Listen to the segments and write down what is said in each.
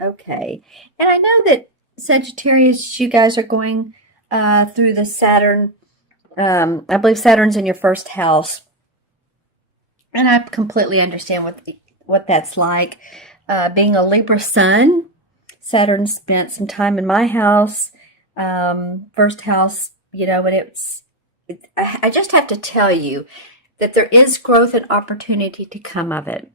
Okay. And I know that Sagittarius, you guys are going through the Saturn. I believe Saturn's in your first house, and I completely understand what that's like. Being a Libra sun, Saturn spent some time in my house, first house, and I just have to tell you that there is growth and opportunity to come of it.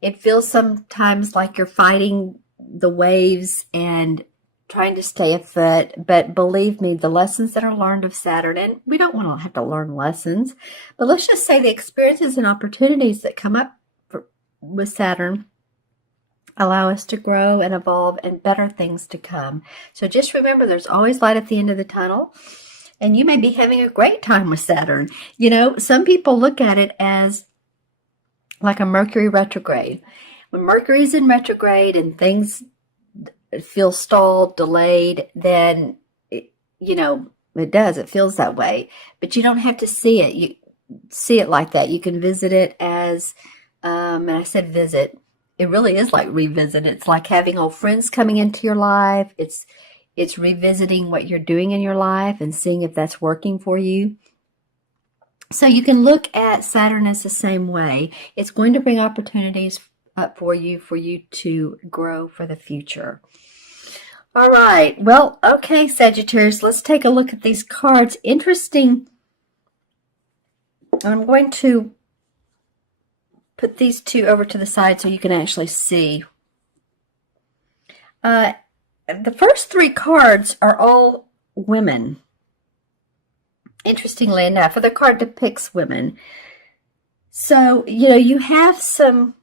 It feels sometimes like you're fighting the waves and trying to stay afloat, but believe me, the lessons that are learned of Saturn, and we don't want to have to learn lessons, but let's just say the experiences and opportunities that come up with Saturn allow us to grow and evolve and better things to come. So just remember, there's always light at the end of the tunnel, and you may be having a great time with Saturn. Some people look at it as like a Mercury retrograde. When Mercury's in retrograde and things feel stalled, delayed, then it does. It feels that way. But you don't have to see it. You see it like that. You can visit it as, and I said visit. It really is like revisit. It's like having old friends coming into your life. It's revisiting what you're doing in your life and seeing if that's working for you. So you can look at Saturn as the same way. It's going to bring opportunities up for you to grow for the future. All right. Well, okay, Sagittarius, let's take a look at these cards. Interesting. I'm going to put these two over to the side so you can actually see. The first three cards are all women. Interestingly enough, the card depicts women. So, you have some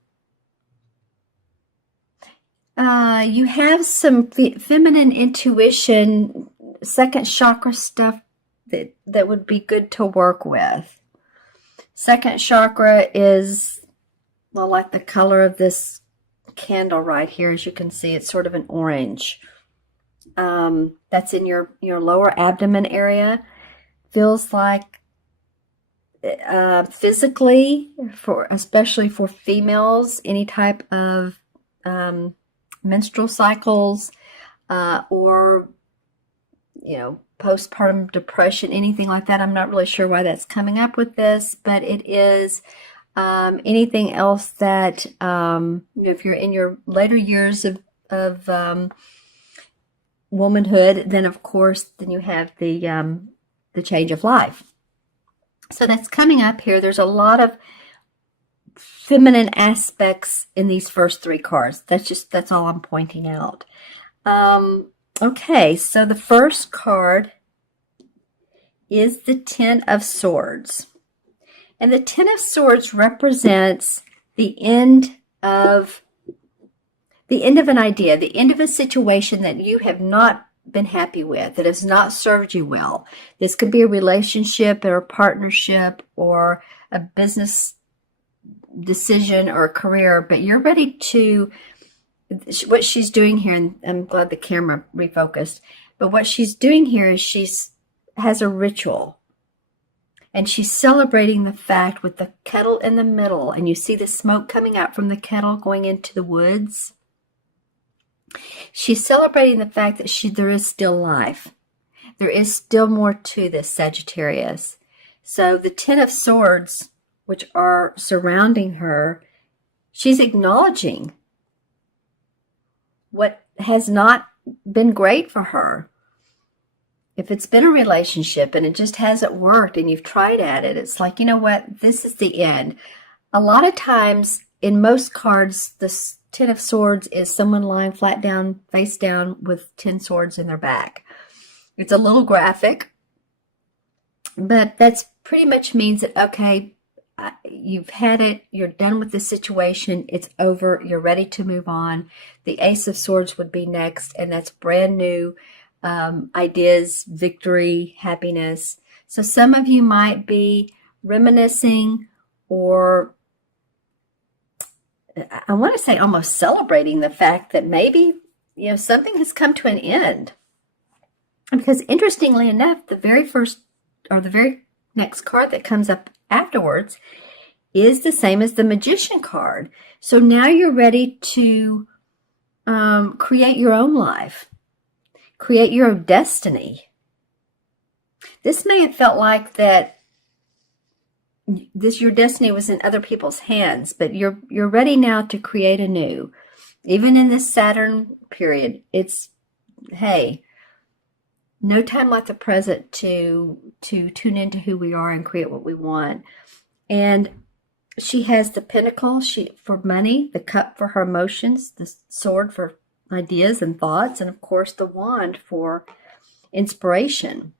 feminine intuition, second chakra stuff that would be good to work with. Second chakra is, well, like the color of this candle right here. As you can see, it's sort of an orange. That's in your lower abdomen area. Feels like physically, especially for females, any type of menstrual cycles or postpartum depression, anything like that. I'm not really sure why that's coming up with this, but it is anything else that if you're in your later years of womanhood, then of course you have the change of life. So that's coming up here. There's a lot of feminine aspects in these first three cards. That's all I'm pointing out. Okay, so the first card is the Ten of Swords. And the Ten of Swords represents the end of an idea, the end of a situation that you have not been happy with, that has not served you well. This could be a relationship or a partnership or a business decision or a career, but you're ready to, what she's doing here, and I'm glad the camera refocused, but what she's doing here is has a ritual, and she's celebrating the fact with the kettle in the middle, and you see the smoke coming out from the kettle going into the woods. She's celebrating the fact that there is still life. There is still more to this, Sagittarius. So the Ten of Swords, which are surrounding her, she's acknowledging what has not been great for her. If it's been a relationship and it just hasn't worked and you've tried at it, it's like, you know what, this is the end. A lot of times in most cards, the Ten of Swords is someone lying flat down, face down with 10 swords in their back. It's a little graphic, but that's pretty much means that, okay, you've had it, you're done with the situation, it's over, you're ready to move on. The Ace of Swords would be next, and that's brand new ideas, victory, happiness. So some of you might be reminiscing, or I want to say almost celebrating the fact that maybe, something has come to an end. Because interestingly enough, the very next card that comes up afterwards is the same as the Magician card. So now you're ready to create your own life, create your own destiny. This may have felt like that your destiny was in other people's hands, but you're ready now to create anew. Even in this Saturn period, it's, hey, no time like the present to tune into who we are and create what we want. And she has the pentacle for money, the cup for her emotions, the sword for ideas and thoughts, and of course the wand for inspiration.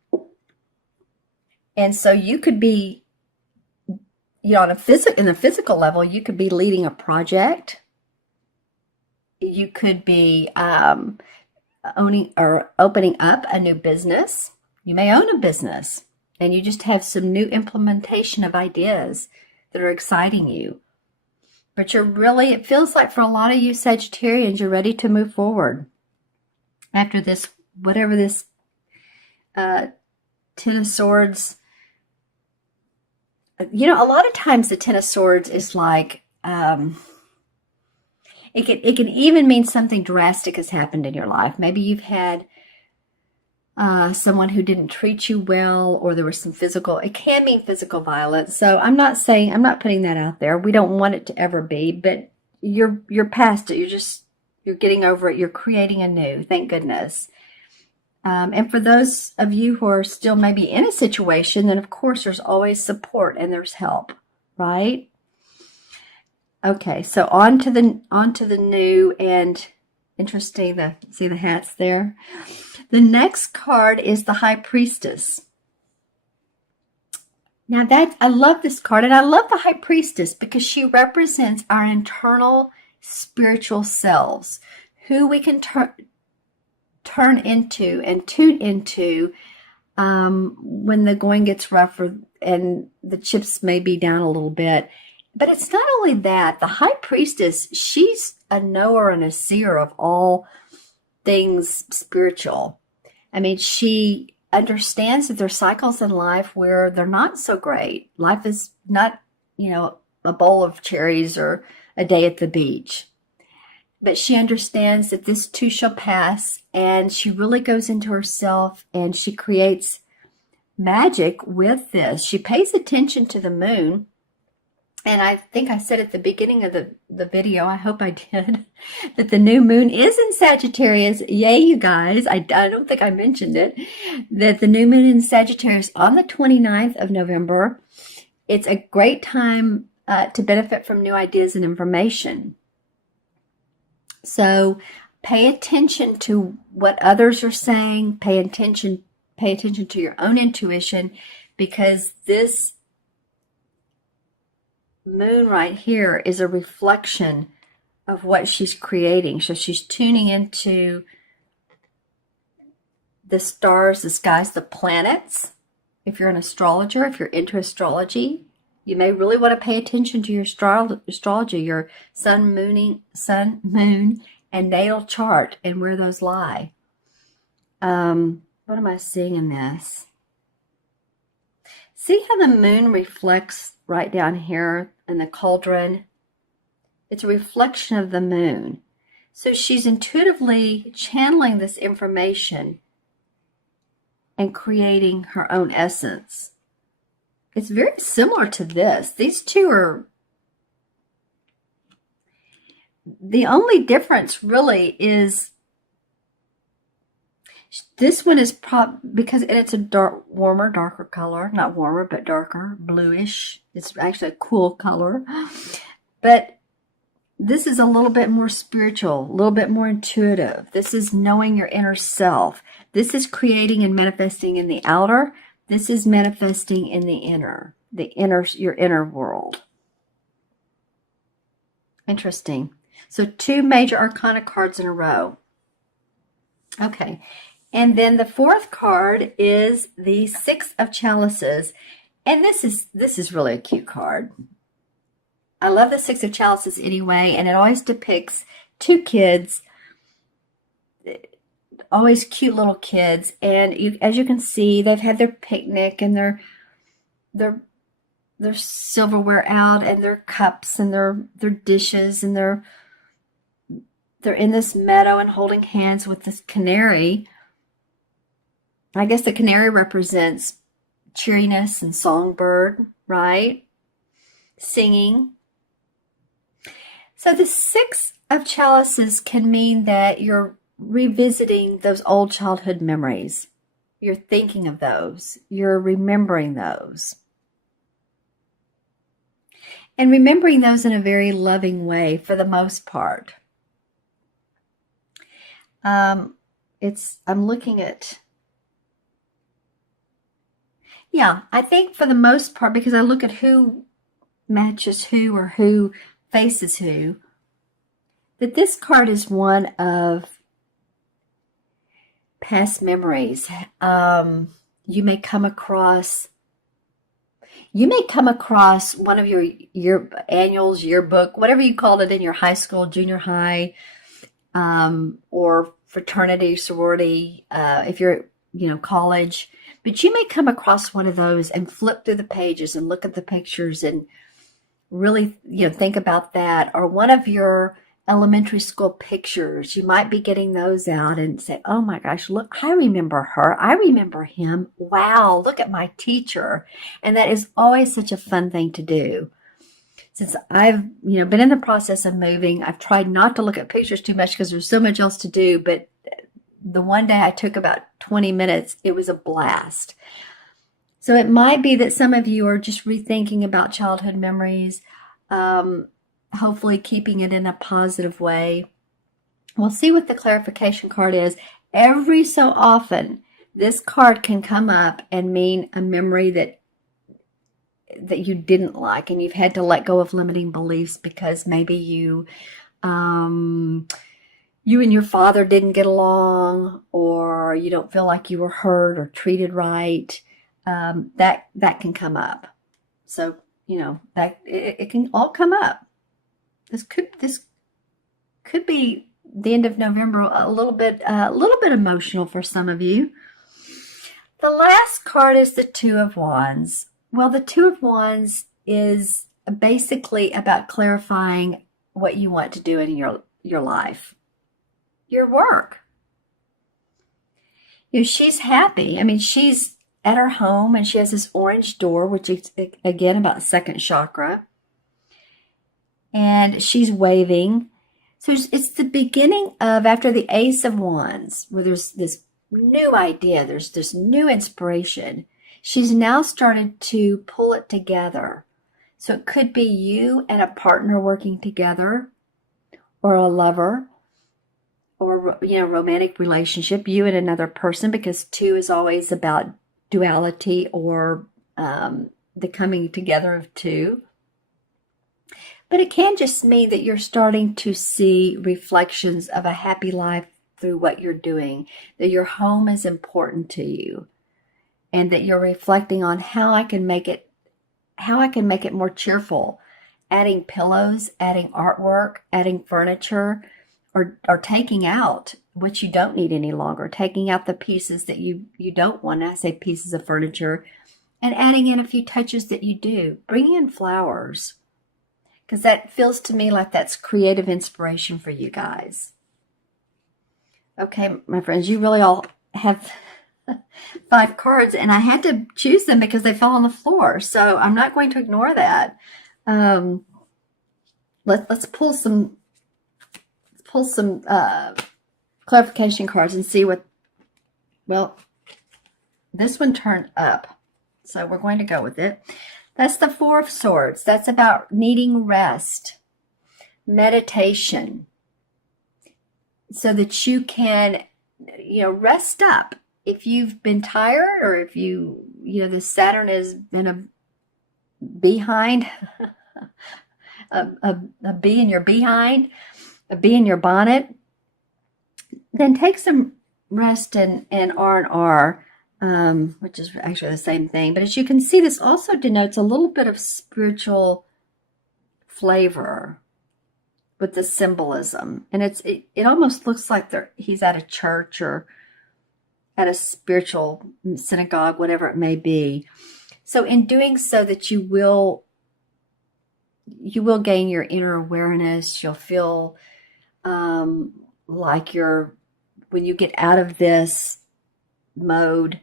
And so you could be, on in the physical level, you could be leading a project. You could be owning or opening up a new business. You may own a business, and you just have some new implementation of ideas that are exciting you. But it feels like for a lot of you Sagittarians, you're ready to move forward after this, whatever this Ten of Swords. A lot of times the Ten of Swords is like, it can even mean something drastic has happened in your life. Maybe you've had someone who didn't treat you well, or there was it can mean physical violence. So I'm not putting that out there. We don't want it to ever be, but you're past it. You're getting over it. You're creating anew. Thank goodness. And for those of you who are still maybe in a situation, then of course there's always support and there's help, right? Okay, so on to the new, and interesting, see the hats there. The next card is the High Priestess. Now I love this card, and I love the High Priestess because she represents our internal spiritual selves, who we can turn into and tune into when the going gets rougher and the chips may be down a little bit. But it's not only that. The High Priestess, she's a knower and a seer of all things spiritual. I mean, she understands that there's cycles in life where they're not so great. Life is not, a bowl of cherries or a day at the beach. But she understands that this too shall pass, and she really goes into herself and she creates magic with this. She pays attention to the moon. And I think I said at the beginning of the video, I hope I did, that the new moon is in Sagittarius. Yay, you guys. I don't think I mentioned it, that the new moon in Sagittarius on the 29th of November. It's a great time to benefit from new ideas and information. So pay attention to what others are saying. Pay attention to your own intuition, because this moon right here is a reflection of what she's creating. So she's tuning into the stars, the skies, the planets. If you're an astrologer, if you're into astrology, you may really want to pay attention to your astrology, your sun, moon, and natal chart, and where those lie. What am I seeing in this? See how the moon reflects right down here in the cauldron? It's a reflection of the moon. So she's intuitively channeling this information and creating her own essence. It's very similar to this. These two are, the only difference really is this one is because it's a darker color, not warmer, but darker, bluish. It's actually a cool color. But this is a little bit more spiritual, a little bit more intuitive. This is knowing your inner self. This is creating and manifesting in the outer. This is manifesting in the inner, your inner world. Interesting. So 2 major arcana cards in a row. Okay. And then the 4th card is the 6 of Chalices. And this is really a cute card. I love the 6 of Chalices anyway, and it always depicts 2 kids, always cute little kids. And as you can see, they've had their picnic and their silverware out, and their cups and their dishes and their they're in this meadow and holding hands with this canary. I guess the canary represents cheeriness and songbird, right? Singing. So the Six of Chalices can mean that you're revisiting those old childhood memories. You're thinking of those. You're remembering those. And remembering those in a very loving way for the most part. I'm looking at, yeah, I think for the most part, because I look at who matches who or who faces who, that this card is one of past memories. You may come across one of your annuals, yearbook, whatever you called it in your high school, junior high, or fraternity, sorority, if you're, college. But you may come across one of those and flip through the pages and look at the pictures and really, think about that. Or one of your elementary school pictures, you might be getting those out and say, oh my gosh, look, I remember her. I remember him. Wow, look at my teacher. And that is always such a fun thing to do. Since I've, been in the process of moving, I've tried not to look at pictures too much because there's so much else to do. But the one day I took about 20 minutes, it was a blast. So it might be that some of you are just rethinking about childhood memories, hopefully keeping it in a positive way. We'll see what the clarification card is. Every so often, this card can come up and mean a memory that you didn't like, and you've had to let go of limiting beliefs because maybe you and your father didn't get along, or you don't feel like you were heard or treated right. That can come up. So, that it can all come up. This could be the end of November, a little bit emotional for some of you. The last card is the Two of Wands. Well, the Two of Wands is basically about clarifying what you want to do in your life, your work. She's happy. I mean, she's at her home and she has this orange door, which is, again, about second chakra. And she's waving. So it's the beginning of, after the Ace of Wands, where there's this new idea, there's this new inspiration. She's now started to pull it together. So it could be you and a partner working together, or a lover, or, romantic relationship, you and another person, because two is always about duality or the coming together of two. But it can just mean that you're starting to see reflections of a happy life through what you're doing, that your home is important to you, and that you're reflecting on how I can make it more cheerful, adding pillows, adding artwork, adding furniture, or taking out what you don't need any longer, taking out the pieces that you don't want. I say pieces of furniture, and adding in a few touches that you do. Bring in flowers, because that feels to me like that's creative inspiration for you guys. Okay, my friends, you really all have 5 cards, and I had to choose them because they fell on the floor. So I'm not going to ignore that. Let's pull some clarification cards and see what. Well, this one turned up, so we're going to go with it. That's the Four of Swords. That's about needing rest, meditation, so that you can, rest up. If you've been tired, or if the Saturn has been a behind, a bee in your behind, a bee in your bonnet, then take some rest in R&R. Which is actually the same thing. But as you can see, this also denotes a little bit of spiritual flavor with the symbolism. And it almost looks like he's at a church or at a spiritual synagogue, whatever it may be. So in doing so, that you will gain your inner awareness. You'll feel like when you get out of this mode,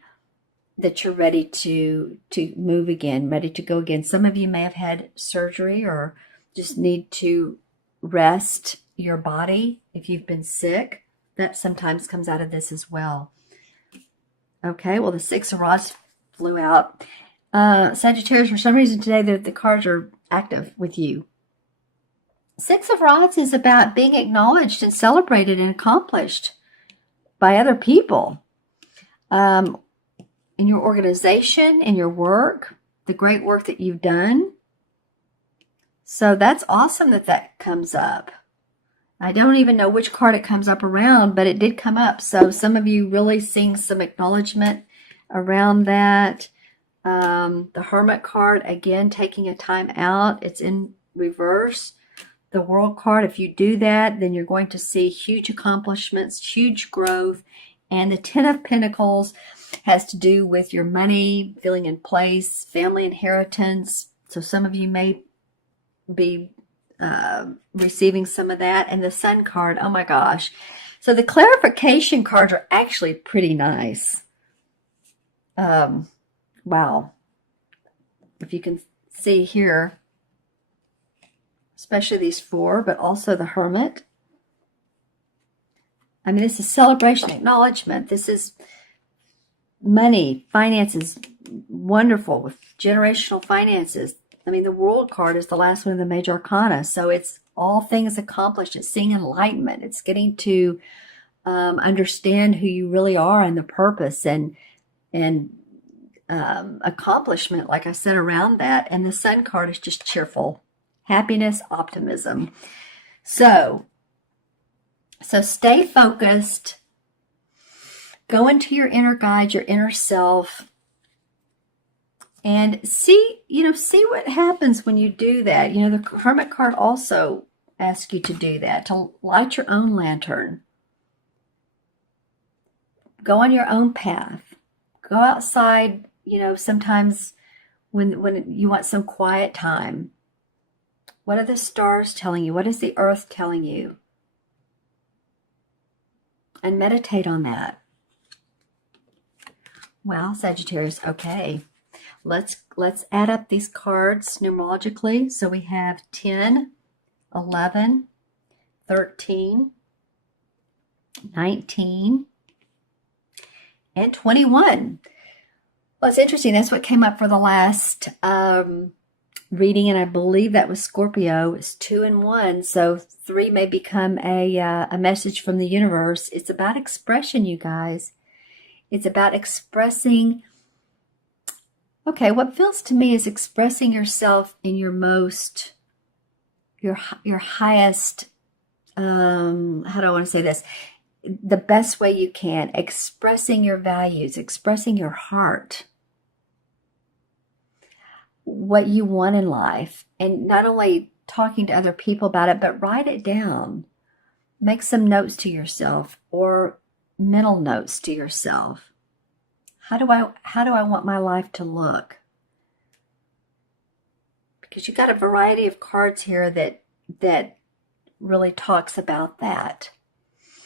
that you're ready to move again, ready to go again. Some of you may have had surgery or just need to rest your body if you've been sick. That sometimes comes out of this as well. Okay, well, the Six of Rods flew out. Sagittarius, for some reason today, the cards are active with you. Six of Rods is about being acknowledged and celebrated and accomplished by other people. In your organization, in your work, the great work that you've done. So that's awesome that comes up. I don't even know which card it comes up around, but it did come up. So some of you really seeing some acknowledgement around that. The Hermit card, again, taking a time out. It's in reverse. The World card, if you do that, then you're going to see huge accomplishments, huge growth. And the Ten of Pentacles has to do with your money, feeling in place, family inheritance. So some of you may be receiving some of that. And the Sun card, oh my gosh. So the clarification cards are actually pretty nice. Wow. If you can see here, especially these four, but also the Hermit. I mean, this is celebration, acknowledgement. This is money, finances, wonderful with generational finances. I mean, the World card is the last one of the major arcana. So it's all things accomplished. It's seeing enlightenment. It's getting to understand who you really are and the purpose and accomplishment, like I said, around that. And the Sun card is just cheerful, happiness, optimism. So stay focused. Go into your inner guide, your inner self, and see what happens when you do that. You know, the Hermit card also asks you to do that, to light your own lantern. Go on your own path. Go outside, you know, sometimes when you want some quiet time. What are the stars telling you? What is the earth telling you? And meditate on that. Well, Sagittarius, okay. Let's add up these cards numerologically. So we have 10, 11, 13, 19, and 21. Well, it's interesting. That's what came up for the last reading, and I believe that was Scorpio. It's 2 and 1, so 3 may become a message from the universe. It's about expression, you guys. It's about expressing. Okay, what feels to me is expressing yourself in your most, your highest. How do I want to say this? The best way you can. Expressing your values, expressing your heart, what you want in life, and not only talking to other people about it, but write it down. Make some notes to yourself or mental notes to yourself. How do I want my life to look? Because you got a variety of cards here that really talks about that.